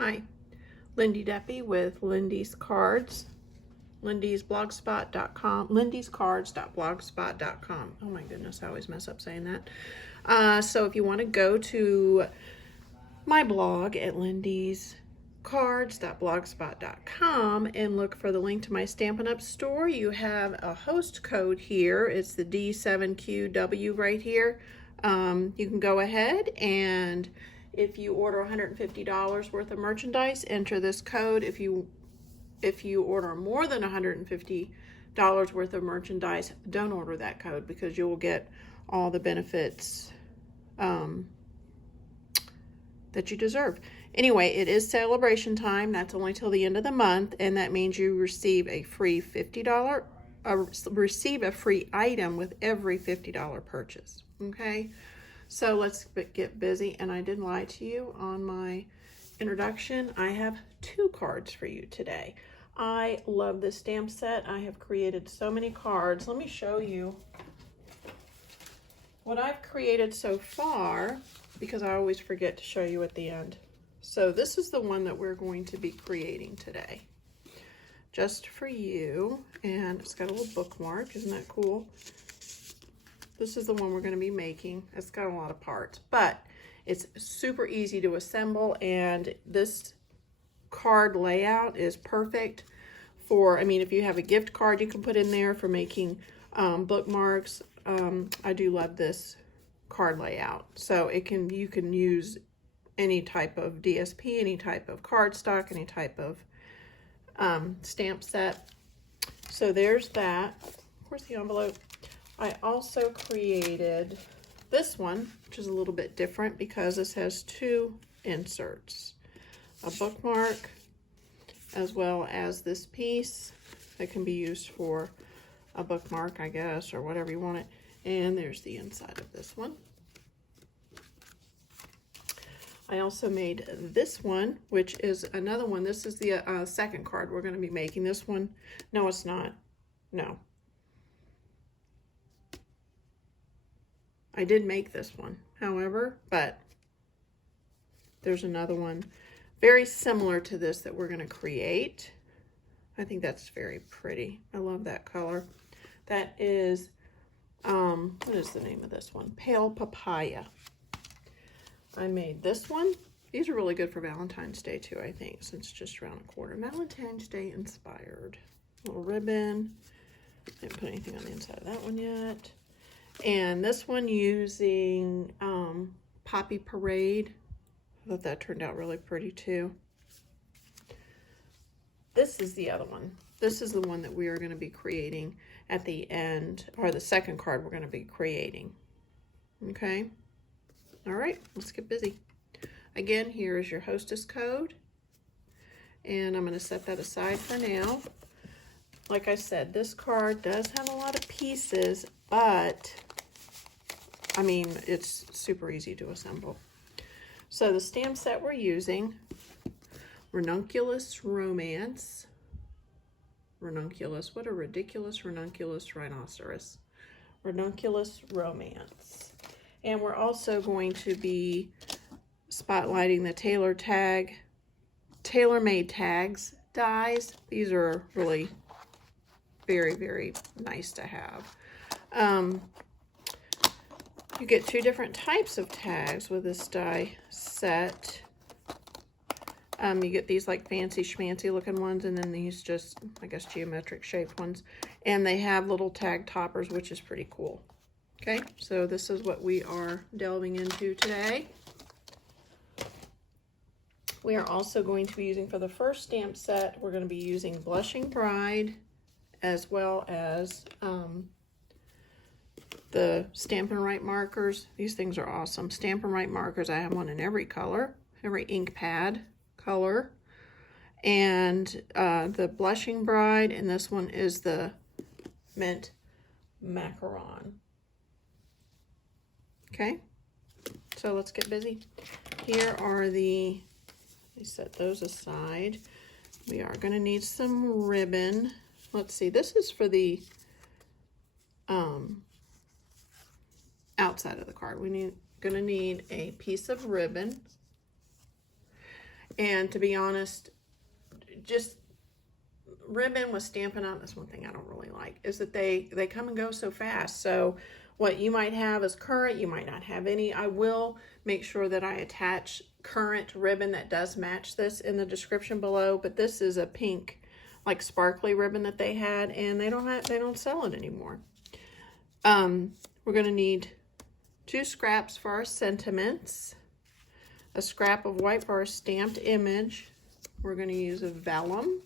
Hi, Lindy Deppy with Lindy's Cards, lindyscards.blogspot.com. Oh my goodness, I always mess up saying that. So if you want to go to my blog at lindyscards.blogspot.com and look for the link to my Stampin' Up! Store, you have a host code here. It's the D7QW right here. You can go ahead and if you order $150 worth of merchandise, enter this code. If you order more than $150 worth of merchandise, don't order that code because you will get all the benefits that you deserve. Anyway, it is celebration time. That's only till the end of the month, and that means you receive a free receive a free item with every $50 purchase. Okay, so let's get busy. And I didn't lie to you on my introduction. I have 2 cards for you today. I love this stamp set. I have created so many cards. Let me show you what I've created so far, because I always forget to show you at the end. So this is the one that we're going to be creating today, just for you. And it's got a little bookmark. Isn't that cool? This is the one we're going to be making. It's got a lot of parts, but it's super easy to assemble, and this card layout is perfect for, I mean, if you have a gift card you can put in there for making bookmarks. I do love this card layout. So you can use any type of DSP, any type of cardstock, any type of stamp set. So there's that. Where's the envelope? I also created this one, which is a little bit different because this has 2 inserts, a bookmark as well as this piece that can be used for a bookmark, I guess, or whatever you want it. And there's the inside of this one. I also made this one, which is another one. This is the second card we're going to be making. This one, no, it's not. No. I did make this one, however, but there's another one very similar to this that we're going to create. I think that's very pretty. I love that color. That is, what is the name of this one? Pale Papaya. I made this one. These are really good for Valentine's Day too, I think, since it's just around the corner. Valentine's Day inspired. Little ribbon. Didn't put anything on the inside of that one yet. And this one using Poppy Parade. I thought that turned out really pretty too. This is the other one. This is the one that we are going to be creating at the end, or the second card we're going to be creating. Okay? All right, let's get busy. Again, here is your hostess code. And I'm going to set that aside for now. Like I said, this card does have a lot of pieces, but I mean, it's super easy to assemble. So the stamp set we're using, Ranunculus Romance. Ranunculus, what a ridiculous ranunculus rhinoceros. Ranunculus Romance. And we're also going to be spotlighting the tailor-made tags dies. These are really very, very nice to have. You get 2 different types of tags with this die set. You get these like fancy schmancy looking ones, and then these just, I guess, geometric shaped ones. And they have little tag toppers, which is pretty cool. Okay, so this is what we are delving into today. We are also going to be using, for the first stamp set, we're going to be using Blushing Bride, as well as the Stampin' Right markers. These things are awesome. Stampin' Right markers, I have one in every color, every ink pad color. And the Blushing Bride, and this one is the Mint Macaron. Okay, so let's get busy. Here are the, let me set those aside. We are going to need some ribbon. Let's see, this is for the outside of the card. We're going to need a piece of ribbon. And to be honest, just ribbon with Stampin' Up, that's one thing I don't really like, is that they come and go so fast. So what you might have is current, you might not have any. I will make sure that I attach current ribbon that does match this in the description below, but this is a pink, like sparkly ribbon that they had, and they don't sell it anymore. We're gonna need 2 scraps for our sentiments, a scrap of white for our stamped image. We're gonna use a vellum,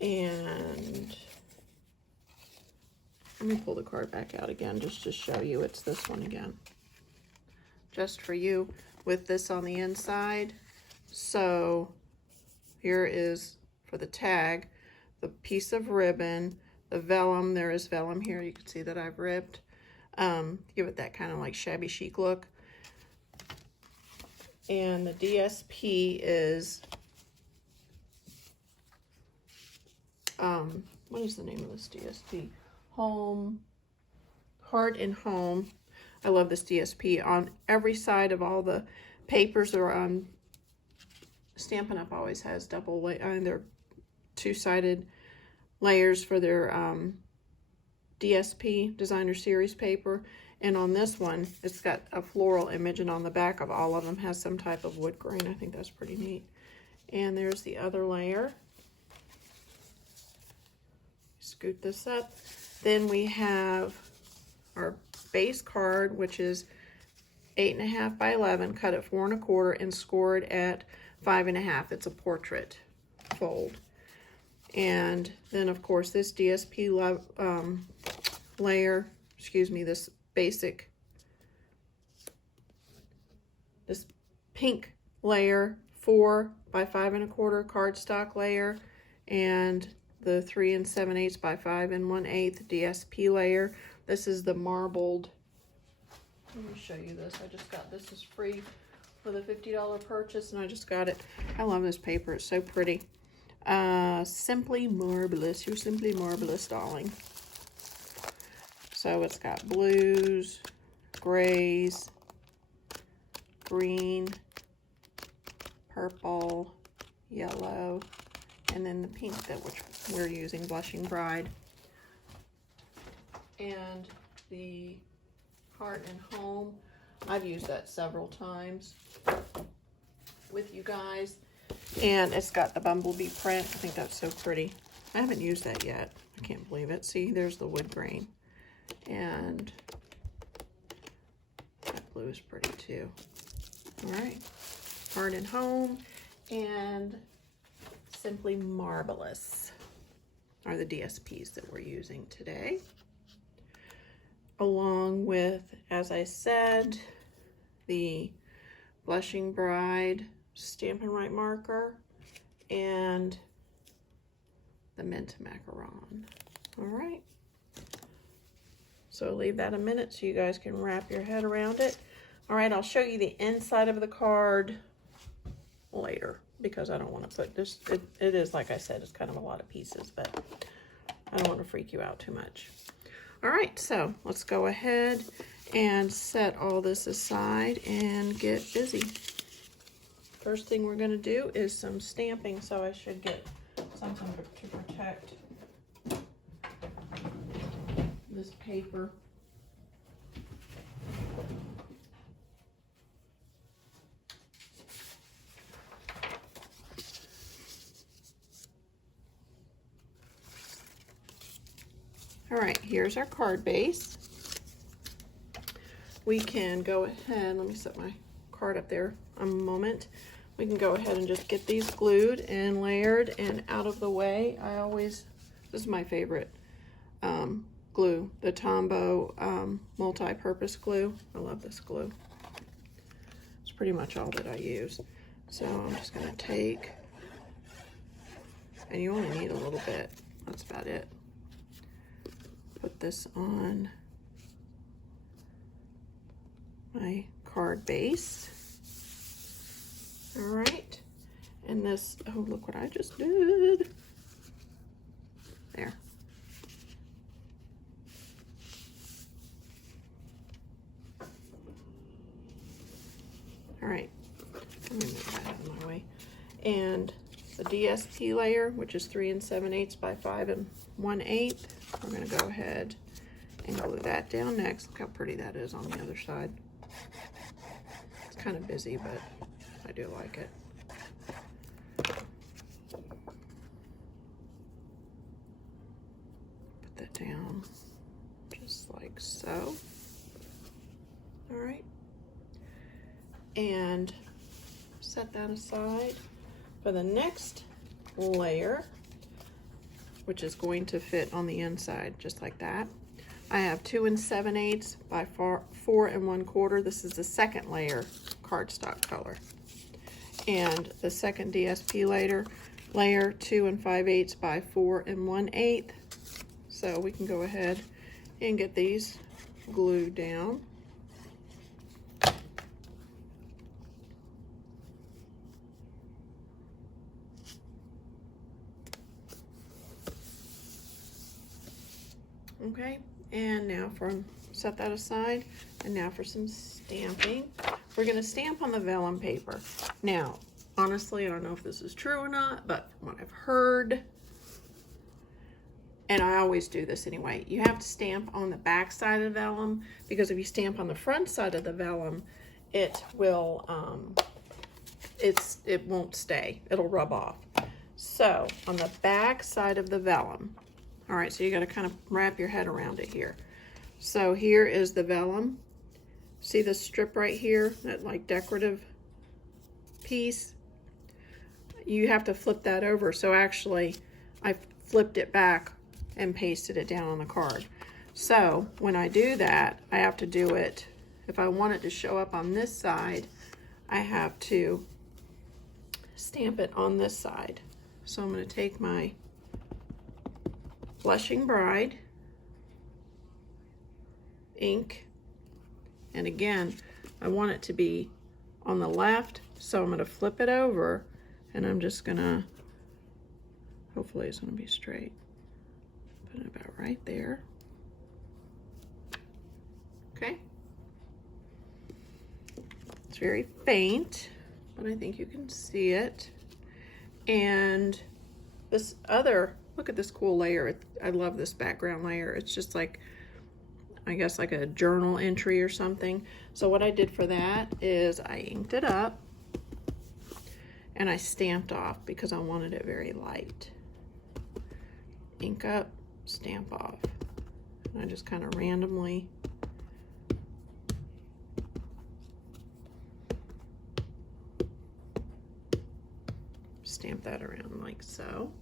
and let me pull the card back out again just to show you it's this one again. Just for you with this on the inside. So here is for the tag, the piece of ribbon, the vellum. There is vellum here. You can see that I've ripped. Give it that kind of like shabby chic look. And the DSP is, what is the name of this DSP? Home, Heart and Home. I love this DSP. On every side of all the papers are on, Stampin' Up always has double they're 2-sided layers for their DSP, Designer Series paper. And on this one, it's got a floral image, and on the back of all of them has some type of wood grain. I think that's pretty neat. And there's the other layer. Scoot this up. Then we have our base card, which is 8.5 by 11, cut at 4 1/4 and scored at 5.5. It's a portrait fold. And then of course this DSP layer, this basic, this pink layer, 4 by 5 1/4 cardstock layer, and the 3 7/8 by 5 1/8 DSP layer. This is the marbled. Let me show you this. I just got this. Is free with a $50 purchase, and I just got it. I love this paper. It's so pretty. Simply Marvelous. You're simply marvelous, darling. So it's got blues, grays, green, purple, yellow, and then the pink that we're using, Blushing Bride. And the Heart and Home, I've used that several times with you guys. And it's got the bumblebee print. I think that's so pretty. I haven't used that yet. I can't believe it. See, there's the wood grain. And that blue is pretty too. All right. Heart and Home and Simply Marvelous are the DSPs that we're using today. Along with, as I said, the Blushing Bride Stampin' Right marker and the Mint Macaron. All right. So leave that a minute so you guys can wrap your head around it. All right, I'll show you the inside of the card later because I don't want to put this, it is, like I said, it's kind of a lot of pieces, but I don't want to freak you out too much. All right, so let's go ahead and set all this aside and get busy. First thing we're going to do is some stamping, so I should get something to protect this paper. All right, here's our card base. We can go ahead, let me set my card up there a moment. We can go ahead and just get these glued and layered and out of the way. This is my favorite glue, the Tombow multi-purpose glue. I love this glue. It's pretty much all that I use. So I'm just gonna take, and you only need a little bit, that's about it. Put this on my card base. All right, and this, oh, look what I just did. There. All right, Let me move that out of my way. And the DSP layer, which is 3 7/8 by 5 1/8. We're going to go ahead and glue that down next. Look how pretty that is on the other side. It's kind of busy, but I do like it. Put that down just like so. All right. And set that aside for the next layer, which is going to fit on the inside just like that. I have 2 7/8 by 4 1/4. This is the second layer cardstock color. And the second DSP layer 2 5/8 by 4 1/8. So we can go ahead and get these glued down. Okay, and now set that aside, and now for some stamping. We're going to stamp on the vellum paper. Now, honestly, I don't know if this is true or not, but from what I've heard, and I always do this anyway, you have to stamp on the back side of the vellum, because if you stamp on the front side of the vellum, it will, it won't stay. It'll rub off. So, on the back side of the vellum, all right, so you got to kind of wrap your head around it here. So here is the vellum. See the strip right here, that like decorative piece? You have to flip that over. So actually, I flipped it back and pasted it down on the card. So when I do that, I have to do it, if I want it to show up on this side, I have to stamp it on this side. So I'm going to take my Blushing Bride ink, and again, I want it to be on the left, so I'm going to flip it over, and I'm just going to, hopefully it's going to be straight, put it about right there. Okay, it's very faint, but I think you can see it. And this other, look at this cool layer. I love this background layer. It's just like, I guess like a journal entry or something. So what I did for that is I inked it up and I stamped off because I wanted it very light. Ink up, stamp off. And I just kind of randomly stamp that around like so.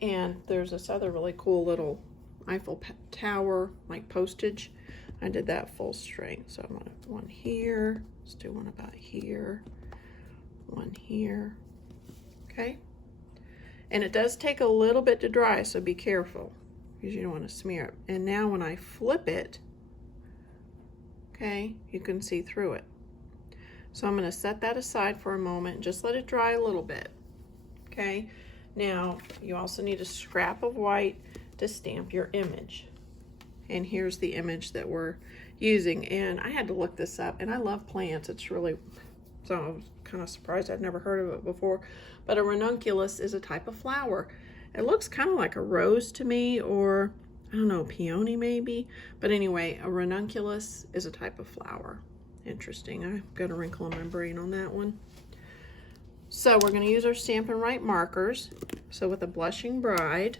And there's this other really cool little Eiffel Tower, like postage. I did that full strength. So I'm gonna one here, let's do one about here, one here, okay? And it does take a little bit to dry, so be careful, because you don't want to smear it. And now when I flip it, okay, you can see through it. So I'm gonna set that aside for a moment and just let it dry a little bit, okay? Now, you also need a scrap of white to stamp your image. And here's the image that we're using. And I had to look this up, and I love plants. It's really, so I was kind of surprised. I'd never heard of it before. But a ranunculus is a type of flower. It looks kind of like a rose to me, or I don't know, peony maybe. But anyway, a ranunculus is a type of flower. Interesting. I've got a wrinkle in my brain on that one. So we're going to use our Stampin' Write markers. So with a Blushing Bride,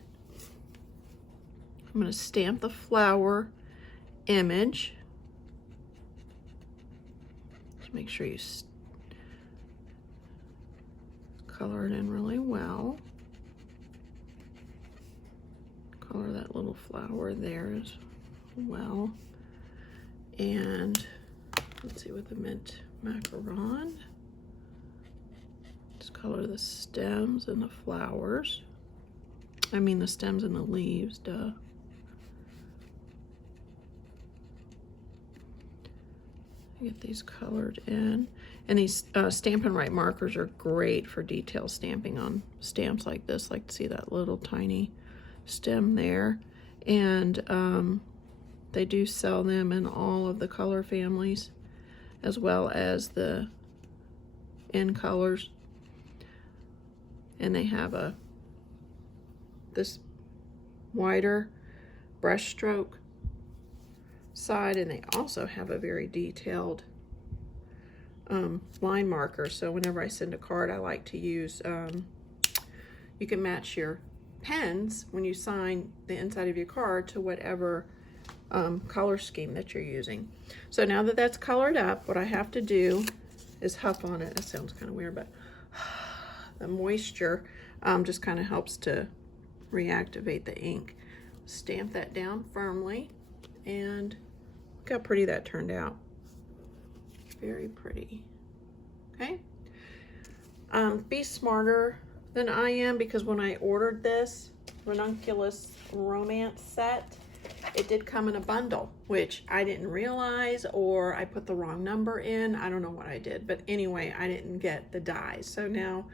I'm going to stamp the flower image. Just make sure you color it in really well. Color that little flower there as well. And let's see, with the mint macaron, just color the stems and the flowers. I mean the stems and the leaves, duh. Get these colored in. And these Stampin' Write markers are great for detail stamping on stamps like this. Like, see that little tiny stem there. And they do sell them in all of the color families, as well as the in colors. And they have this wider brush stroke side, and they also have a very detailed line marker. So whenever I send a card, I like to use, you can match your pens when you sign the inside of your card to whatever color scheme that you're using. So now that that's colored up, what I have to do is huff on it. That sounds kind of weird, but the moisture just kind of helps to reactivate the ink. Stamp that down firmly, and look how pretty that turned out. Very pretty. Okay. Be smarter than I am, because when I ordered this Ranunculus Romance set, it did come in a bundle, which I didn't realize, or I put the wrong number in. I don't know what I did, but anyway, I didn't get the dies. So now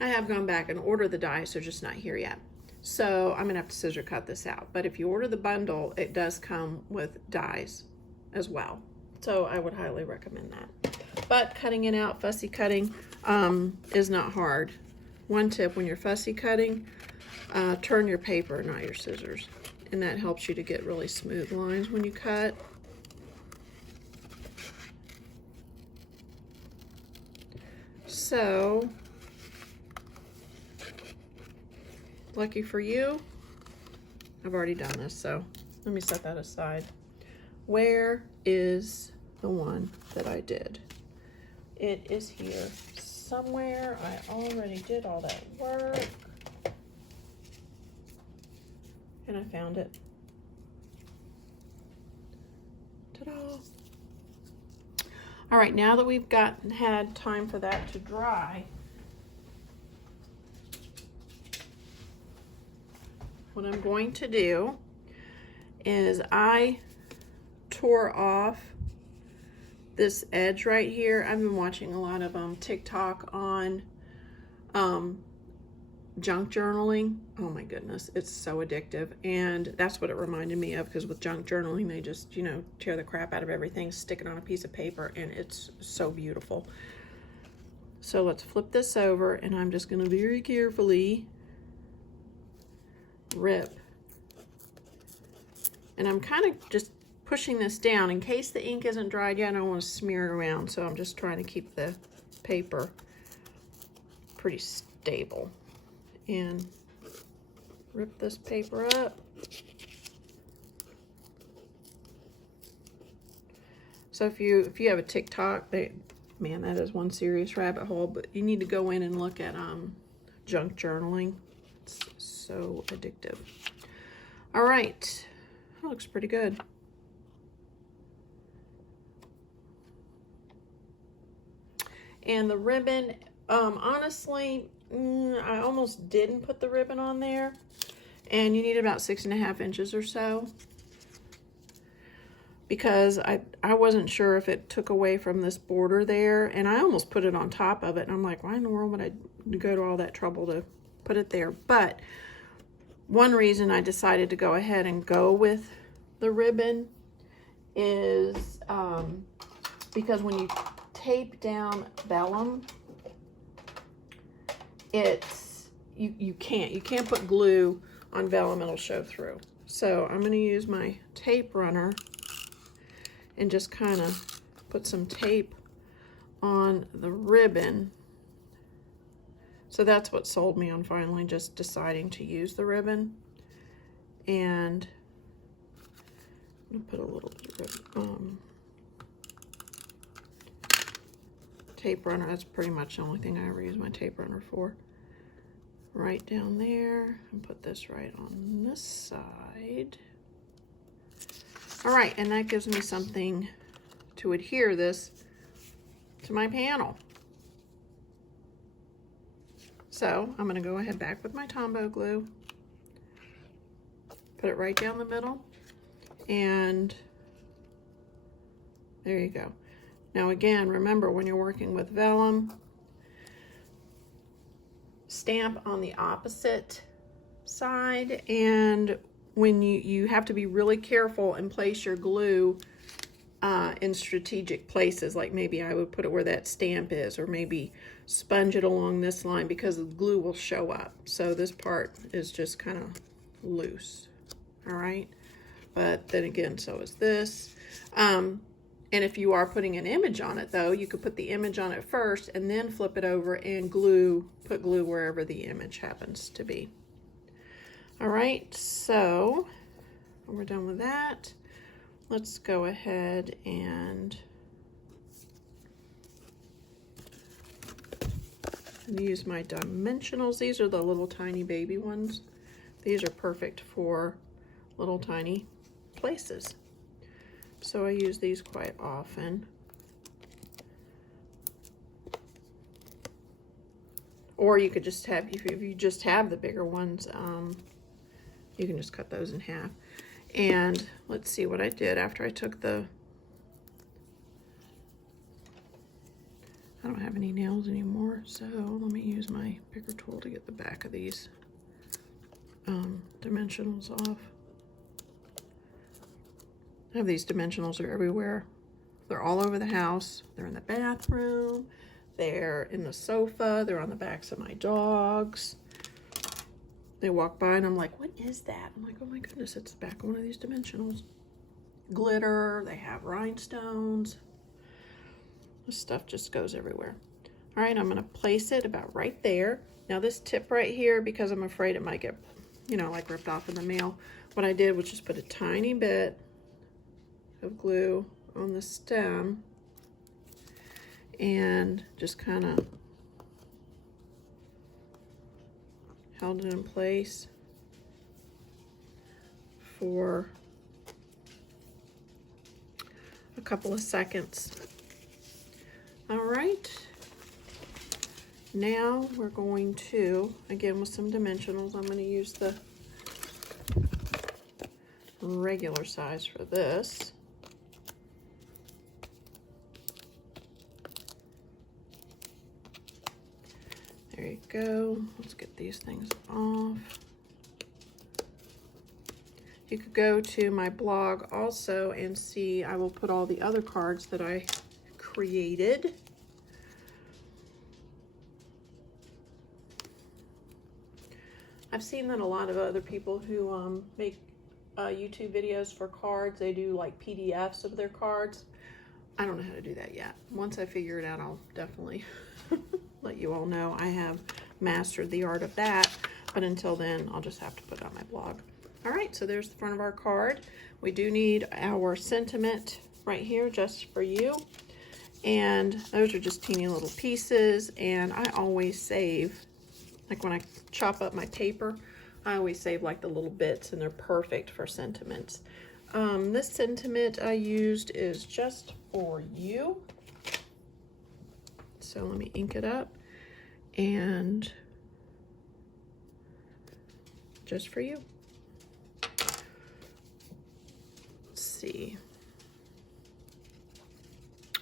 I have gone back and ordered the dies, they're just not here yet. So I'm gonna have to scissor cut this out. But if you order the bundle, it does come with dies as well. So I would highly recommend that. But cutting it out, fussy cutting, is not hard. One tip, when you're fussy cutting, turn your paper, not your scissors. And that helps you to get really smooth lines when you cut. So, lucky for you, I've already done this, so let me set that aside. Where is the one that I did? It is here somewhere. I already did all that work. And I found it. Ta-da! All right, now that we've had time for that to dry, what I'm going to do is I tore off this edge right here. I've been watching a lot of TikTok on junk journaling. Oh my goodness, it's so addictive. And that's what it reminded me of, because with junk journaling, they just, you know, tear the crap out of everything, stick it on a piece of paper, and it's so beautiful. So let's flip this over, and I'm just going to very carefully rip. And I'm kind of just pushing this down in case the ink isn't dried yet. I don't want to smear it around, so I'm just trying to keep the paper pretty stable. And rip this paper up. So if you have a TikTok, man, that is one serious rabbit hole, but you need to go in and look at junk journaling. It's so addictive. All right, that looks pretty good. And the ribbon, honestly, I almost didn't put the ribbon on there, and you need about 6.5 inches or so, because I wasn't sure if it took away from this border there, and I almost put it on top of it, and I'm like, why in the world would I go to all that trouble to put it there? But one reason I decided to go ahead and go with the ribbon is because when you tape down vellum, you can't put glue on vellum, it'll show through. So I'm going to use my tape runner and just kind of put some tape on the ribbon. So that's what sold me on finally just deciding to use the ribbon. And I'm going to put a little bit of tape runner. That's pretty much the only thing I ever use my tape runner for. Right down there, and put this right on this side. All right, and that gives me something to adhere this to my panel. So I'm going to go ahead back with my Tombow glue, put it right down the middle, and there you go. Now again, remember, when you're working with vellum, stamp on the opposite side, and when you have to be really careful and place your glue in strategic places, like maybe I would put it where that stamp is, or maybe sponge it along this line because the glue will show up. So this part is just kind of loose, all right? But then again, so is this. And if you are putting an image on it though, you could put the image on it first and then flip it over and put glue wherever the image happens to be. All right, so we're done with that. Let's go ahead and use my dimensionals. These are the little tiny baby ones. These are perfect for little tiny places. So I use these quite often. Or you could just have, if you just have the bigger ones, you can just cut those in half. And let's see what I did after I took the, I don't have any nails anymore, so let me use my picker tool to get the back of these dimensionals off. I have these dimensionals are everywhere. They're all over the house. They're in the bathroom. They're in the sofa. They're on the backs of my dogs. They walk by and I'm like, what is that? I'm like, oh my goodness, it's the back of one of these dimensionals. Glitter, they have rhinestones. This stuff just goes everywhere. All right, I'm gonna place it about right there. Now this tip right here, because I'm afraid it might get, you know, like ripped off in the mail, what I did was just put a tiny bit of glue on the stem and just kind of held it in place for a couple of seconds. All right, now we're going to, again with some dimensionals, I'm going to use the regular size for this. There you go. Let's get these things off. You could go to my blog also and see, I will put all the other cards that I created. I've seen that a lot of other people who make YouTube videos for cards, they do like PDFs of their cards. I don't know how to do that yet. Once I figure it out, I'll definitely let you all know I have mastered the art of that, but until then I'll just have to put it on my blog. All right, so there's the front of our card. We do need our sentiment right here just for you, and those are just teeny little pieces, and I always save, like when I chop up my paper, I always save like the little bits, and they're perfect for sentiments. This sentiment I used is just for you. So let me ink it up, and just for you. Let's see.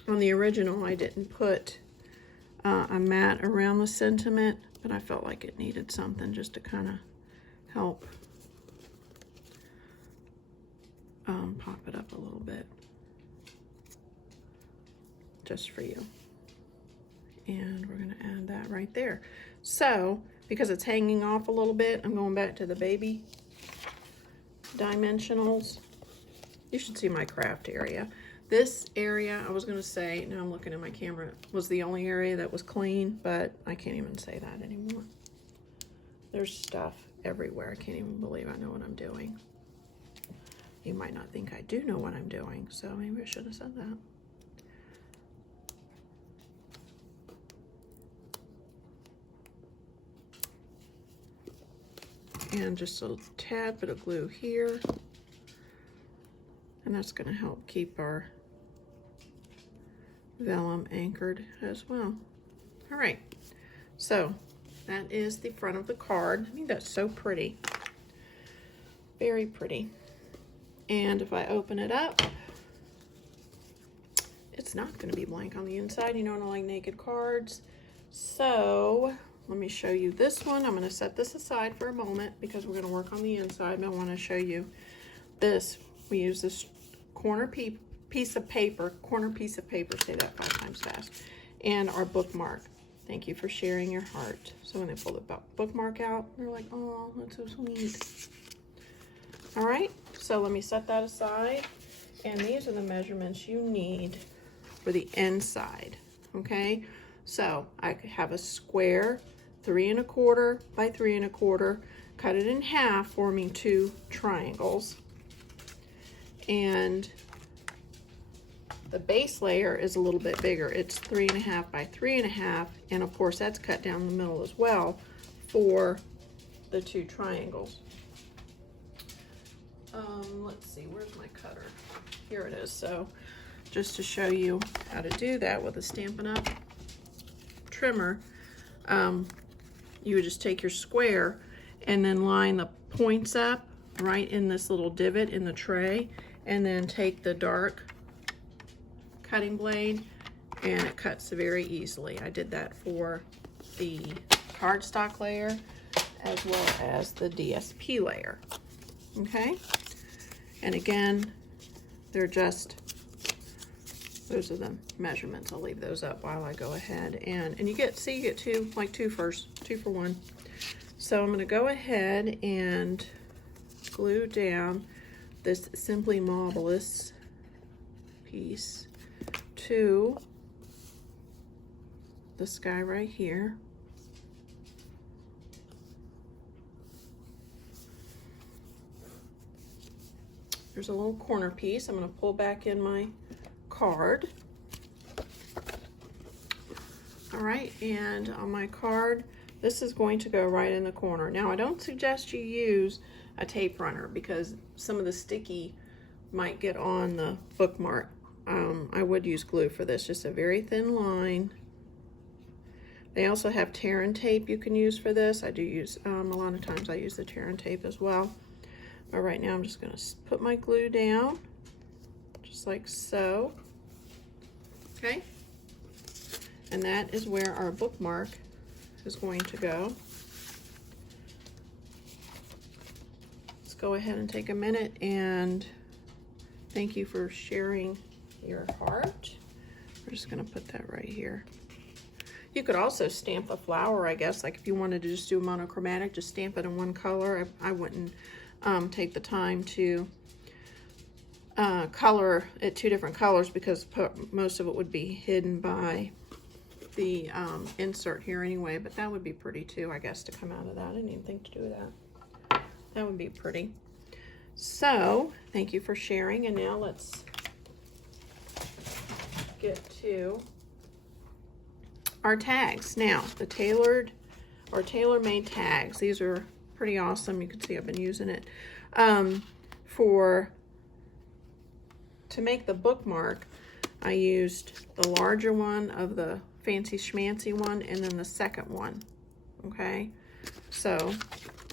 On the original, I didn't put a mat around the sentiment, but I felt like it needed something just to kind of help pop it up a little bit. Just for you. And we're going to add that right there. So because it's hanging off a little bit, I'm going back to the baby dimensionals. You should see my craft area. This area, I was going to say, now I'm looking at my camera, was the only area that was clean, but I can't even say that anymore. There's stuff everywhere. I can't even believe I know what I'm doing. You might not think I do know what I'm doing, so maybe I should have said that. And just a tad bit of glue here. And that's going to help keep our vellum anchored as well. All right, so that is the front of the card. I think that's so pretty. Very pretty. And if I open it up, it's not going to be blank on the inside. You know, I don't like naked cards. So let me show you this one. I'm going to set this aside for a moment because we're going to work on the inside. And I want to show you this. We use this corner piece of paper, corner piece of paper, say that 5 times fast, and our bookmark. Thank you for sharing your heart. So when they pull the bookmark out, they're like, oh, that's so sweet. All right, so let me set that aside. And these are the measurements you need for the inside, okay? So I have a square, 3 1/4 by 3 1/4, cut it in half, forming 2 triangles. And the base layer is a little bit bigger. It's 3 1/2 by 3 1/2, and of course that's cut down the middle as well for the 2 triangles. Let's see, where's my cutter? Here it is. So just to show you how to do that with a Stampin' Up! Trimmer, you would just take your square and then line the points up right in this little divot in the tray, and then take the dark cutting blade, and it cuts very easily. I did that for the cardstock layer as well as the DSP layer. Okay, and again, they're just, those are the measurements. I'll leave those up while I go ahead and you get, see, you get 2, like 2 first, 2 for 1. So I'm going to go ahead and glue down this Simply Marvelous piece to this guy right here. There's a little corner piece. I'm going to pull back in my card. All right, and on my card, this is going to go right in the corner. Now, I don't suggest you use a tape runner because some of the sticky might get on the bookmark. I would use glue for this, just a very thin line. They also have tear and tape you can use for this. I do use, a lot of times I use the tear and tape as well. But right now I'm just going to put my glue down, just like so. Okay? And that is where our bookmark is going to go. Let's go ahead and take a minute and thank you for sharing your heart. We're just going to put that right here. You could also stamp a flower, I guess, like if you wanted to just do monochromatic, just stamp it in one color. I wouldn't take the time to color it 2 different colors because most of it would be hidden by the insert here anyway, but that would be pretty too, I guess, to come out of that. I didn't even think to do that. That would be pretty. So, thank you for sharing, and now let's get to our tags. Now, the tailor-made tags. These are pretty awesome. You can see I've been using it. To make the bookmark, I used the larger one of the fancy schmancy one and then the second one. Okay, so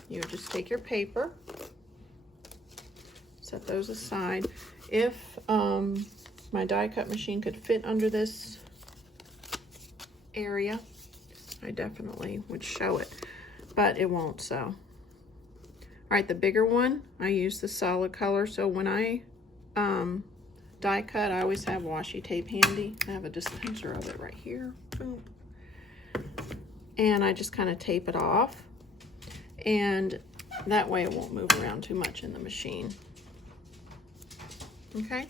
you just take your paper, set those aside. If my die cut machine could fit under this area, I definitely would show it, but it won't. So, all right, the bigger one, I use the solid color. So when I die cut, I always have washi tape handy. I have a dispenser of it right here. Boom. And I just kind of tape it off, and that way it won't move around too much in the machine. Okay,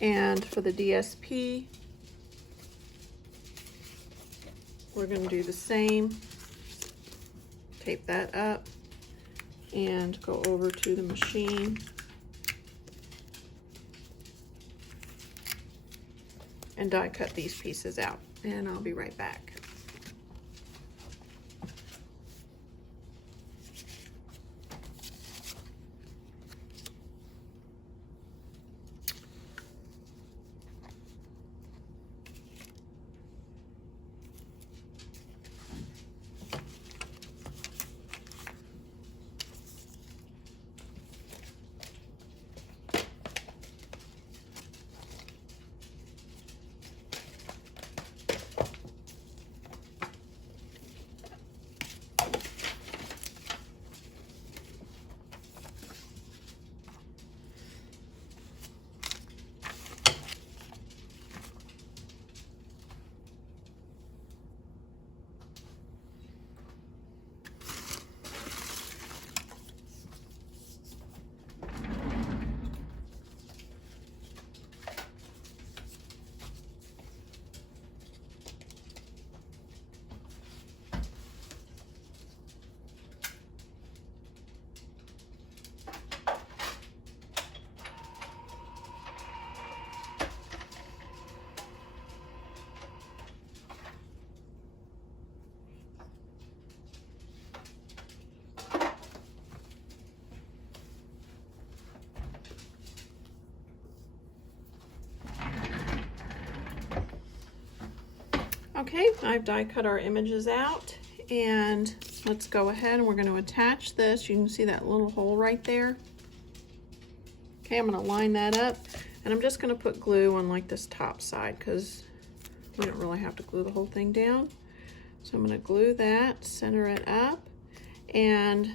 and for the DSP, we're going to do the same. Tape that up and go over to the machine and die cut these pieces out, and I'll be right back. Okay, I've die cut our images out, and let's go ahead and we're going to attach this. You can see that little hole right there. Okay, I'm going to line that up, and I'm just going to put glue on like this top side because we don't really have to glue the whole thing down. So I'm going to glue that, center it up, and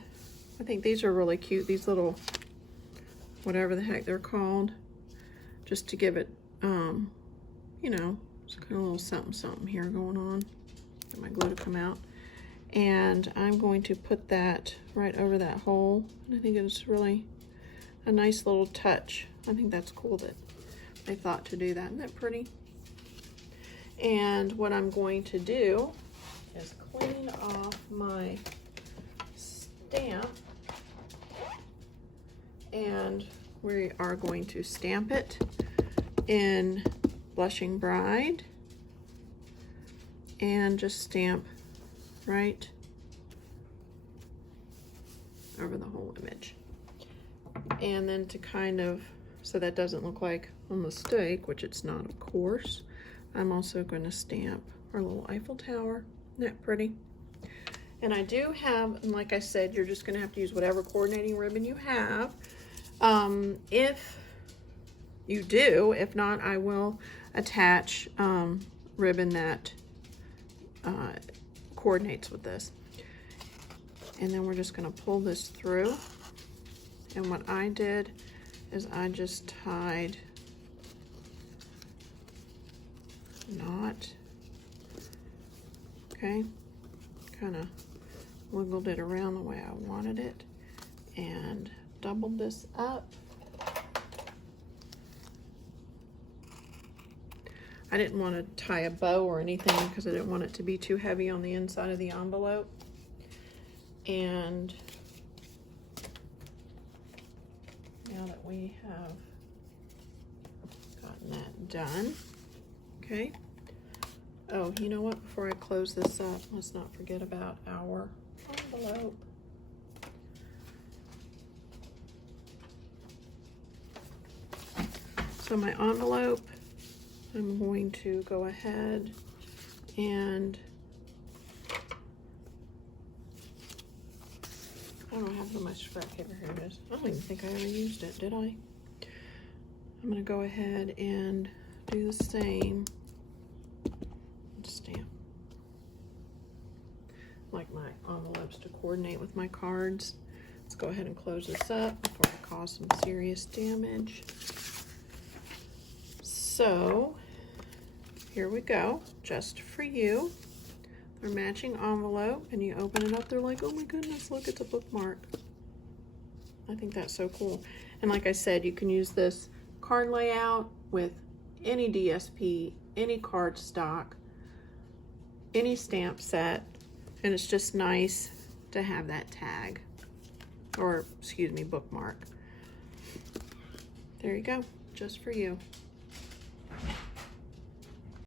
I think these are really cute, these little, whatever the heck they're called, just to give it, you know, it's kind of a little something something here going on. Get my glue to come out. And I'm going to put that right over that hole. And I think it's really a nice little touch. I think that's cool that they thought to do that. Isn't that pretty? And what I'm going to do is clean off my stamp, and we are going to stamp it in Blushing Bride and just stamp right over the whole image. And then to kind of, so that doesn't look like a mistake, which it's not, of course, I'm also going to stamp our little Eiffel Tower. Isn't that pretty? And I do have, and like I said, you're just going to have to use whatever coordinating ribbon you have. If you do, if not, I will attach ribbon that coordinates with this. And then we're just going to pull this through. And what I did is I just tied a knot. Okay, kind of wiggled it around the way I wanted it and doubled this up. I didn't want to tie a bow or anything because I didn't want it to be too heavy on the inside of the envelope. And now that we have gotten that done, okay. Oh, you know what? Before I close this up, let's not forget about our envelope. So my envelope, I'm going to go ahead and I don't have so much scrap paper. Here it is. I don't even think I ever used it, did I? I'm going to go ahead and do the same. Stamp. Like my envelopes to coordinate with my cards. Let's go ahead and close this up before I cause some serious damage. So here we go, just for you. They're matching envelope, and you open it up, they're like, oh my goodness, look, it's a bookmark. I think that's so cool. And like I said, you can use this card layout with any DSP, any card stock, any stamp set, and it's just nice to have that tag, or excuse me, bookmark. There you go, just for you.